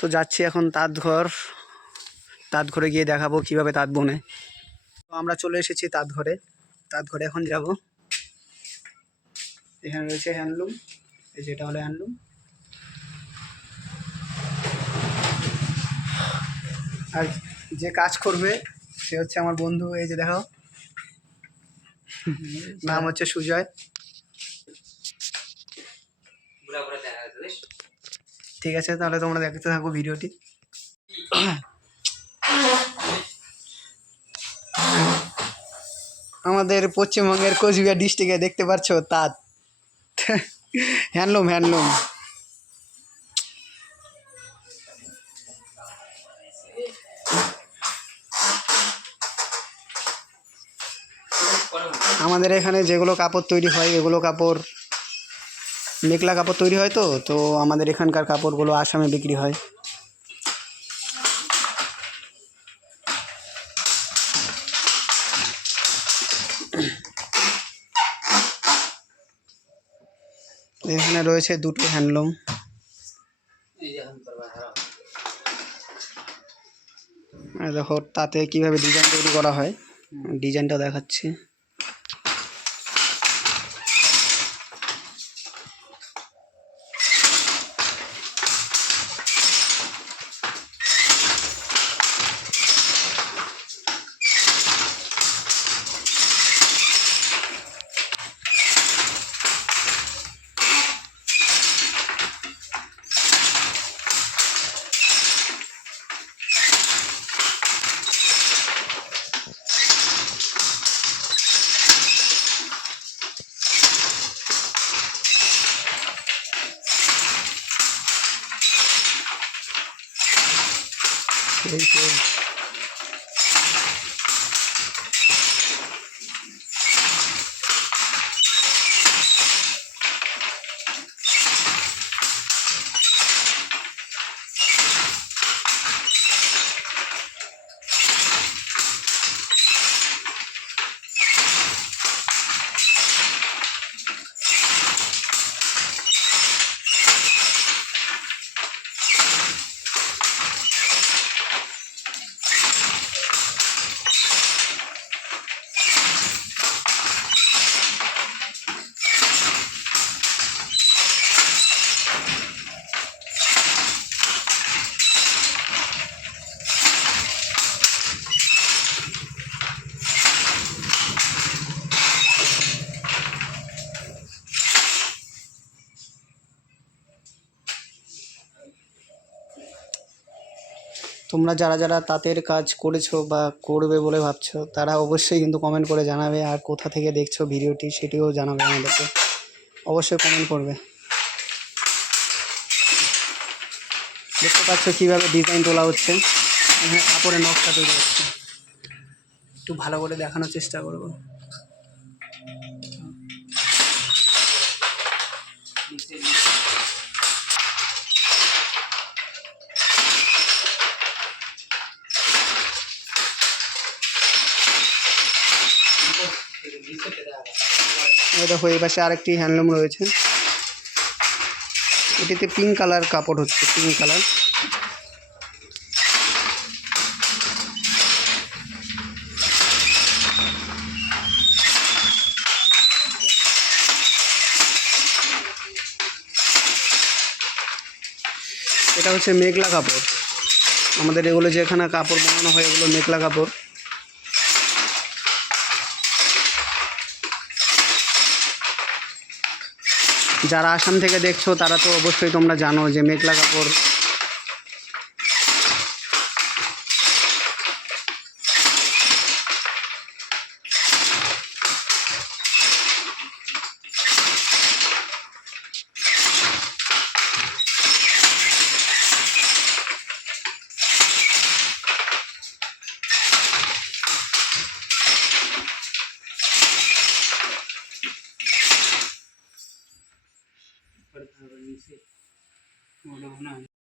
তো যাচ্ছি এখন তাঁত ঘরে গিয়ে দেখাবো কিভাবে তাঁত বোনে। তো আমরা চলে এসেছি তাঁত ঘরে এখন যাব। এখানে রয়েছে হ্যান্ডলুম, এই যেটা হলো হ্যান্ডলুম। আর যে কাজ করবে সে হচ্ছে আমার বন্ধু, এই যে দেখো নাম হচ্ছে সুজয়। ঠিক আছে, তাহলে তোমরা দেখতে থাকো ভিডিওটি। আমাদের পশ্চিমবঙ্গের কোচবিহার ডিস্ট্রিক্টে দেখতে পাচ্ছ তাঁত, হ্যান্ডলুম। আমাদের এখানে যেগুলো কাপড় তৈরি হয় এগুলো কাপড় মেখলা কাপড় তৈরি হয়। তো আমাদের এখানকার কাপড়গুলো আসামে বিক্রি হয়। এখানে রয়েছে দুটো হ্যান্ডলুম। দেখো তাতে কিভাবে ডিজাইন তৈরি করা হয়, ডিজাইনটা দেখাচ্ছি। তোমরা যারা তাঁতের কাজ করেছো বা করবে বলে ভাবছো তারা অবশ্যই কিন্তু কমেন্ট করে জানাবে। আর কোথা থেকে দেখছো ভিডিওটি সেটিও জানাবে আমাদেরকে, অবশ্যই কমেন্ট করবে। দেখতে পাচ্ছ কীভাবে ডিজাইন তোলা হচ্ছে, এখানে কাপড়ের নকশা তৈরি হচ্ছে। একটু ভালো করে দেখানোর চেষ্টা করব। দেখো এই পাশে আরেকটি হ্যান্ডলুম রয়েছে, এটিতে পিঙ্ক কালার কাপড় হচ্ছে, পিঙ্ক কালার। এটা হচ্ছে মেখলা কাপড়। আমাদের এগুলো যেখানে কাপড় বানানো হয় এগুলো মেখলা কাপড়। যারা আসাম থেকে দেখছো তারা তো অবশ্যই তোমরা জানো যে মেখলা কাপড়